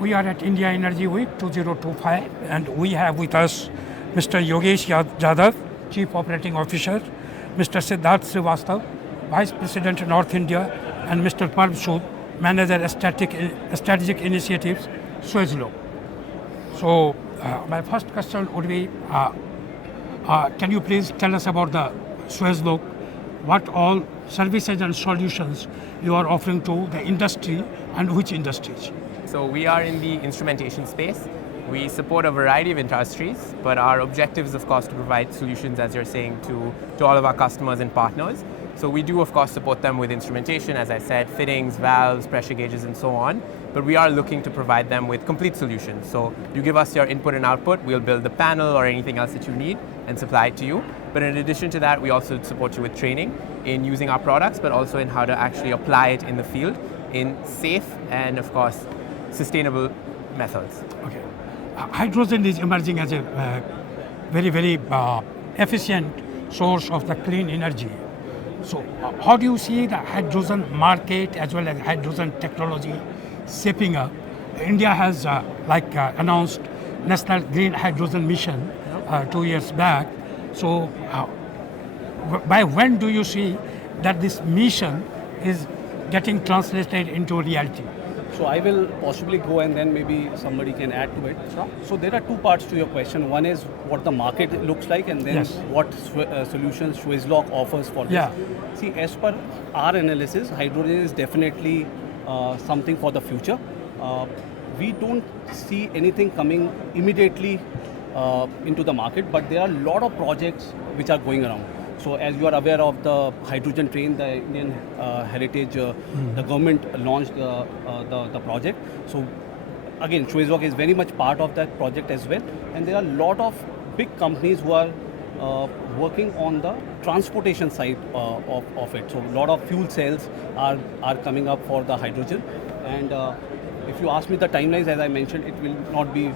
We are at India Energy Week 2025 and we have with us Mr. Yogesh Jadhav, Chief Operating Officer, Mr. Siddhartha Srivastava, Vice President North India, and Mr. Parv, Manager Strategic Initiatives, Swagelok. So my first question would be, can you please tell us about the Swagelok, what all services and solutions you are offering to the industry and which industries? So we are in the instrumentation space. We support a variety of industries, but our objective is, of course, to provide solutions, as you're saying, to all of our customers and partners. So we do, of course, support them with instrumentation, as I said, fittings, valves, pressure gauges, and so on. But we are looking to provide them with complete solutions. So you give us your input and output, we'll build the panel or anything else that you need and supply it to you. But in addition to that, we also support you with training in using our products, but also in how to actually apply it in the field in safe and, of course, sustainable methods. Okay. Hydrogen is emerging as a very efficient source of the clean energy. So how do you see the hydrogen market as well as hydrogen technology shaping up? India has announced National Green Hydrogen Mission 2 years back. So by when do you see that this mission is getting translated into reality? So I will possibly go and then maybe somebody can add to it. Sure. So there are two parts to your question. One is what the market looks like and then Yes. what solutions Swagelok offers for this. Yeah. See, as per our analysis, hydrogen is definitely something for the future. We don't see anything coming immediately into the market, but there are a lot of projects which are going around. So as you are aware of the hydrogen train, the Indian Heritage, the government launched the project. So again, Swagelok is very much part of that project as well. And there are a lot of big companies who are working on the transportation side of it. So a lot of fuel cells are coming up for the hydrogen. And if you ask me the timelines, as I mentioned, it will not be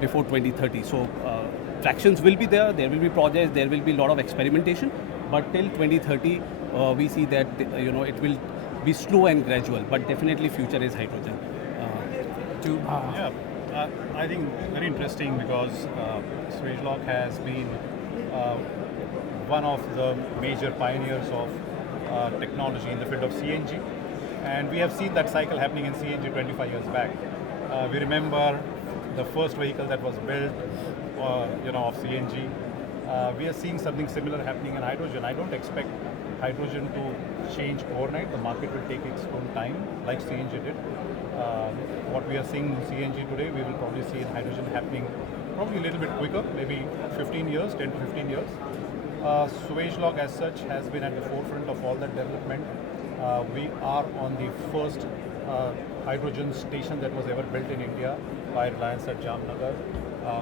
before 2030. So tractions will be there will be projects, there will be a lot of experimentation, but till 2030 we see that it will be slow and gradual, but definitely future is hydrogen. I think very interesting because Swagelok has been one of the major pioneers of technology in the field of CNG, and we have seen that cycle happening in CNG 25 years back. We remember the first vehicle that was built of CNG. We are seeing something similar happening in hydrogen. I don't expect hydrogen to change overnight. The market will take its own time, like CNG did. What we are seeing in CNG today, we will probably see in hydrogen happening probably a little bit quicker, maybe 15 years, 10 to 15 years. Swagelok as such has been at the forefront of all that development. We are on the first hydrogen station that was ever built in India by Reliance at Jamnagar.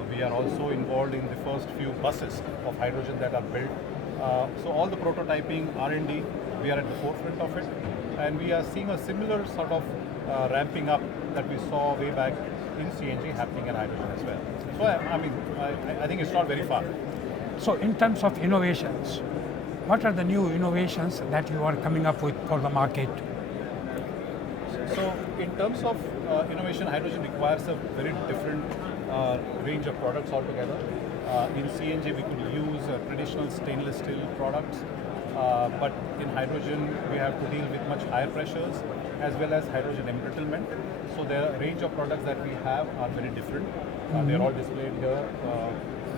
We are also involved in the first few buses of hydrogen that are built. So all the prototyping, R&D, we are at the forefront of it. And we are seeing a similar sort of ramping up that we saw way back in CNG happening in hydrogen as well. So I think it's not very far. So in terms of innovations, what are the new innovations that you are coming up with for the market? So in terms of innovation, hydrogen requires a very different range of products altogether. In CNG, we could use traditional stainless steel products, but in hydrogen, we have to deal with much higher pressures as well as hydrogen embrittlement. So the range of products that we have are very different. They are all displayed here.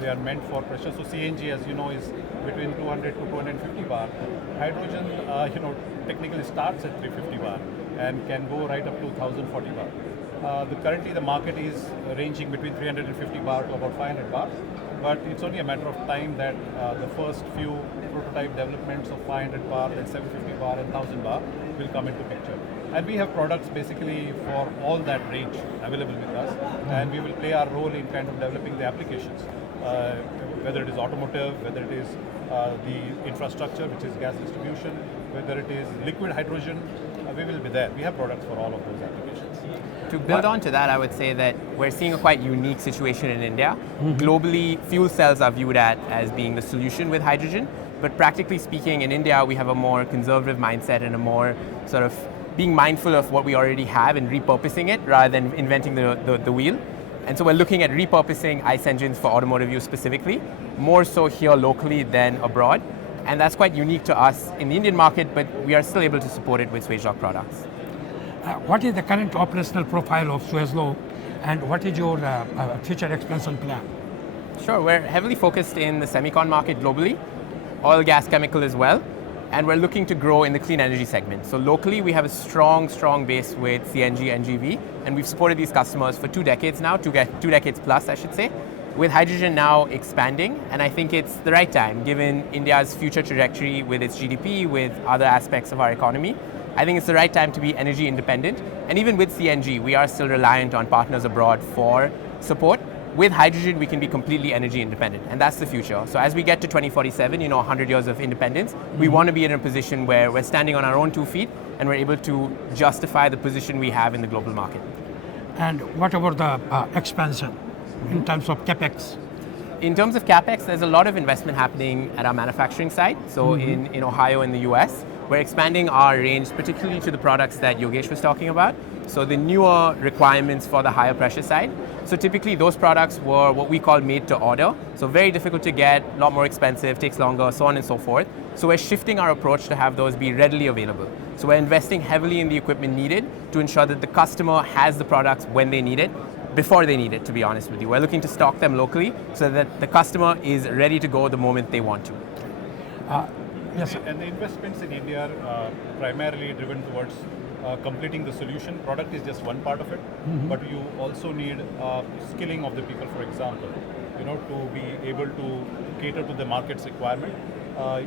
They are meant for pressure. So CNG, as you know, is between 200 to 250 bar. Hydrogen, technically starts at 350 bar and can go right up to 1040 bar. Currently the market is ranging between 350 bar to about 500 bar, but it's only a matter of time that the first few prototype developments of 500 bar, then 750 bar and 1000 bar will come into picture. And we have products basically for all that range available with us, and we will play our role in kind of developing the applications, whether it is automotive, whether it is the infrastructure, which is gas distribution, whether it is liquid hydrogen, we will be there. We have products for all of those applications. To build on to that, I would say that we're seeing a quite unique situation in India. Globally, fuel cells are viewed as being the solution with hydrogen, but practically speaking, in India, we have a more conservative mindset and a more sort of being mindful of what we already have and repurposing it rather than inventing the wheel. And so we're looking at repurposing ICE engines for automotive use specifically, more so here locally than abroad. And that's quite unique to us in the Indian market, but we are still able to support it with Swagelok products. What is the current operational profile of Swagelok, and what is your future expansion plan? Sure, we're heavily focused in the semicon market globally, oil, gas, chemical as well, and we're looking to grow in the clean energy segment. So locally, we have a strong base with CNG and GV, and we've supported these customers for 2 decades now, 2 decades plus, I should say, with hydrogen now expanding, and I think it's the right time, given India's future trajectory with its GDP, with other aspects of our economy. I think it's the right time to be energy independent, and even with CNG, we are still reliant on partners abroad for support. With hydrogen, we can be completely energy independent, and that's the future. So as we get to 2047, 100 years of independence, we want to be in a position where we're standing on our own 2 feet, and we're able to justify the position we have in the global market. And what about the expansion in terms of capex? In terms of capex, there's a lot of investment happening at our manufacturing site. So in Ohio in the US, we're expanding our range, particularly to the products that Yogesh was talking about. So the newer requirements for the higher pressure side. So typically those products were what we call made to order. So very difficult to get, a lot more expensive, takes longer, so on and so forth. So we're shifting our approach to have those be readily available. So we're investing heavily in the equipment needed to ensure that the customer has the products when they need it, before they need it, to be honest with you. We're looking to stock them locally so that the customer is ready to go the moment they want to. Yes, sir. And the investments in India are primarily driven towards completing the solution. Product is just one part of it, but you also need skilling of the people, for example, to be able to cater to the market's requirement.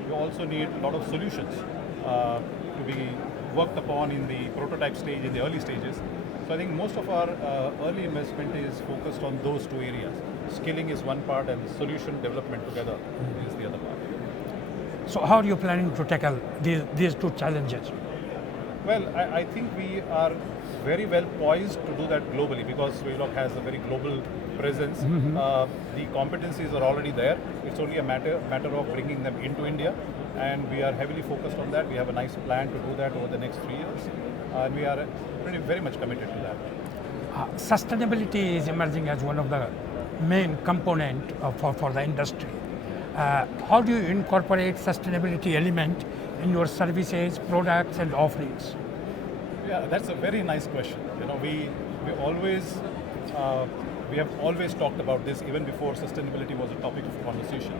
You also need a lot of solutions to be worked upon in the prototype stage, in the early stages. So I think most of our early investment is focused on those 2 areas. Skilling is one part, and solution development together is the other part. So how are you planning to tackle these 2 challenges? Well, I think we are very well poised to do that globally because Swagelok has a very global presence. The competencies are already there. It's only a matter of bringing them into India, and we are heavily focused on that. We have a nice plan to do that over the next 3 years, and we are very much committed to that. Sustainability is emerging as one of the main component for the industry. How do you incorporate sustainability element in your services, products, and offerings? Yeah, that's a very nice question. We have always talked about this even before sustainability was a topic of conversation.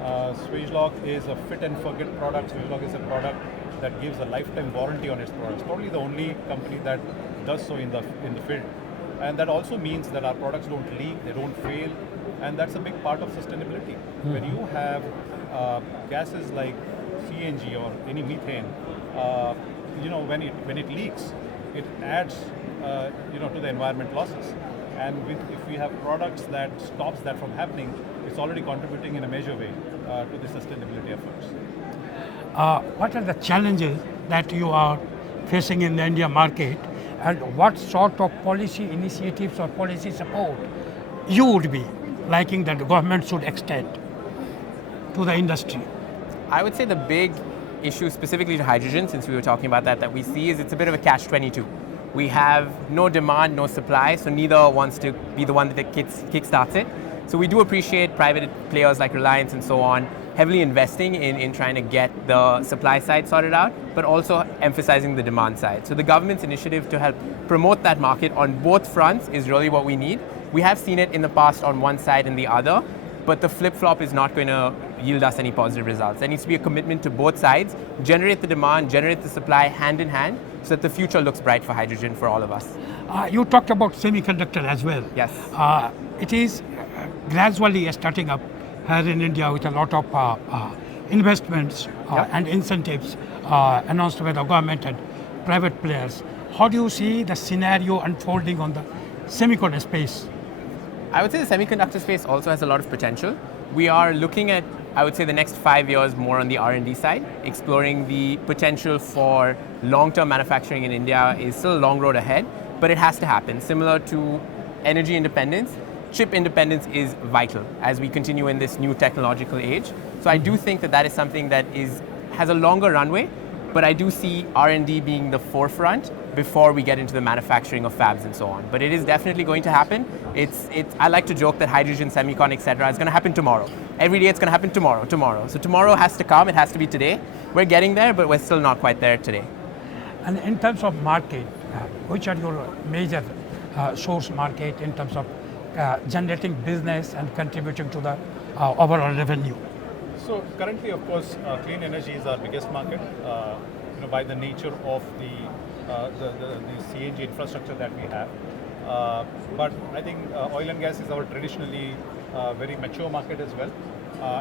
Swagelok is a fit and forget product. Swagelok is a product that gives a lifetime warranty on its products. Probably the only company that does so in the field. And that also means that our products don't leak, they don't fail, and that's a big part of sustainability. When you have gases like CNG or any methane, when it leaks, it adds to the environment losses. And if we have products that stops that from happening, it's already contributing in a major way to the sustainability efforts. What are the challenges that you are facing in the India market, and what sort of policy initiatives or policy support you would be liking that the government should extend to the industry? I would say the big issue specifically to hydrogen, since we were talking about that we see is it's a bit of a catch-22. We have no demand, no supply, so neither wants to be the one that kickstarts it. So we do appreciate private players like Reliance and so on heavily investing in trying to get the supply side sorted out, but also emphasizing the demand side. So the government's initiative to help promote that market on both fronts is really what we need. We have seen it in the past on one side and the other, but the flip-flop is not going to yield us any positive results. There needs to be a commitment to both sides, generate the demand, generate the supply hand in hand, so that the future looks bright for hydrogen for all of us. You talked about semiconductor as well. Yes. It is gradually starting up here in India with a lot of investments and incentives announced by the government and private players. How do you see the scenario unfolding on the semiconductor space? I would say the semiconductor space also has a lot of potential. We are looking at, I would say, the next 5 years more on the R&D side, exploring the potential for long-term manufacturing in India is still a long road ahead, but it has to happen. Similar to energy independence, chip independence is vital as we continue in this new technological age. So I do think that is something that has a longer runway, But I do see R&D being the forefront before we get into the manufacturing of fabs and so on. But it is definitely going to happen. I like to joke that hydrogen, semicon, etc. is going to happen tomorrow. Every day it's going to happen tomorrow. So tomorrow has to come, it has to be today. We're getting there, but we're still not quite there today. And in terms of market, which are your major source market in terms of generating business and contributing to the overall revenue? So currently, of course, clean energy is our biggest market. By the nature of the CNG infrastructure that we have. But I think oil and gas is our traditionally very mature market as well,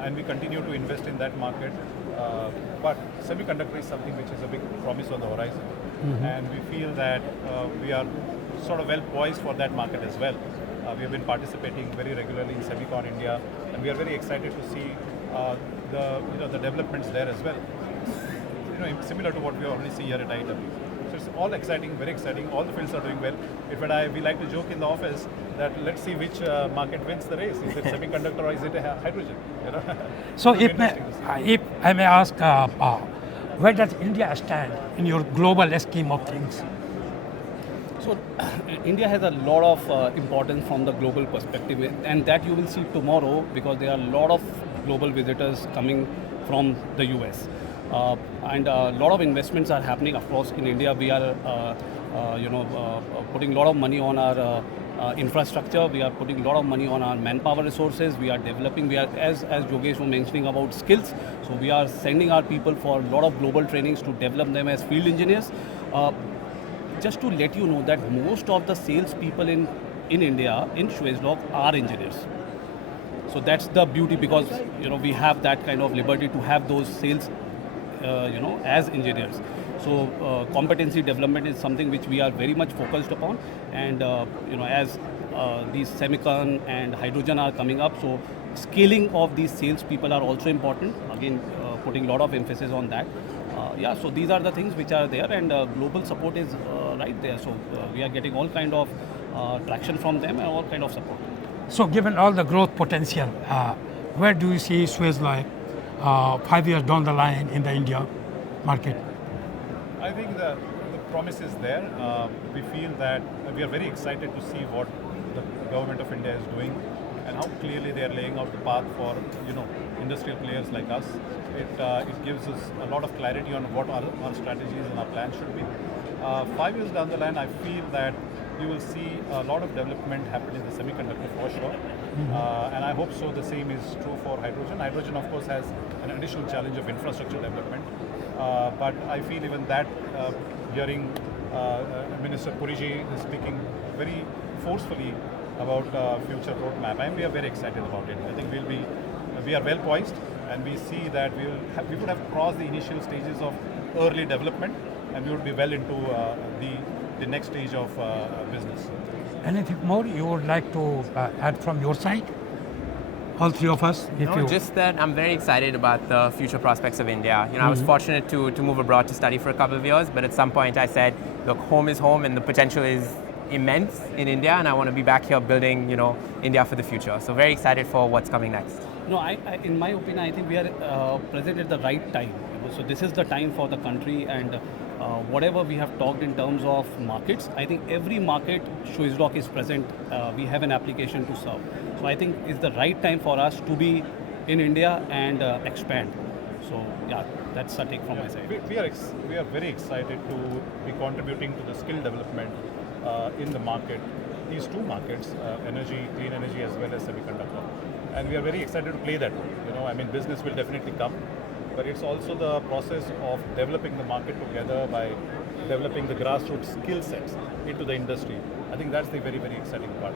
and we continue to invest in that market. But semiconductor is something which is a big promise on the horizon, and we feel that we are sort of well poised for that market as well. We have been participating very regularly in Semicon India, and we are very excited to see the developments there as well. Similar to what we already see here at IW. So it's all exciting, very exciting. All the fields are doing well. We like to joke in the office that let's see which market wins the race. Is it semiconductor or is it hydrogen? So if I may ask, where does India stand in your global scheme of things? So India has a lot of importance from the global perspective, and that you will see tomorrow because there are a lot of global visitors coming from the US. And a lot of investments are happening across in India. We are putting a lot of money on our infrastructure. We are putting a lot of money on our manpower resources. We are developing, as Yogesh was mentioning about skills. So we are sending our people for a lot of global trainings to develop them as field engineers. Just to let you know that most of the sales people in India, in Swagelok, are engineers. So that's the beauty because we have that kind of liberty to have those sales as engineers. So competency development is something which we are very much focused upon, and as these semicon and hydrogen are coming up, so scaling of these sales people are also important. Again, putting a lot of emphasis on that. So these are the things which are there, and global support is right there. So we are getting all kind of traction from them and all kind of support. So given all the growth potential, where do you see Swagelok 5 years down the line in the India market? I think the promise is there. We feel that we are very excited to see what the government of India is doing and how clearly they are laying out the path for industrial players like us. It gives us a lot of clarity on what our strategies and our plans should be. 5 years down the line, I feel that you will see a lot of development happen in the semiconductor for sure. And I hope so the same is true for hydrogen. Hydrogen, of course, has an additional challenge of infrastructure development. But I feel even that, hearing Minister Puriji is speaking very forcefully about future roadmap, and we are very excited about it. I think we are well poised, and we see that we would have crossed the initial stages of early development, and we would be well into the next stage of business. Anything more you would like to add from your side? All three of us? Just that I'm very excited about the future prospects of India. I was fortunate to move abroad to study for a couple of years, but at some point I said, look, home is home and the potential is immense in India, and I want to be back here building, India for the future. So very excited for what's coming next. In my opinion, I think we are present at the right time. So this is the time for the country, and whatever we have talked in terms of markets, I think every market Swagelok is present. We have an application to serve. So I think it's the right time for us to be in India and expand. So that's a take from my side. We are very excited to be contributing to the skill development in the market. These two markets, energy, clean energy as well as semiconductor. And we are very excited to play that role. Business will definitely come, but it's also the process of developing the market together by developing the grassroots skill sets into the industry. I think that's the very, very exciting part.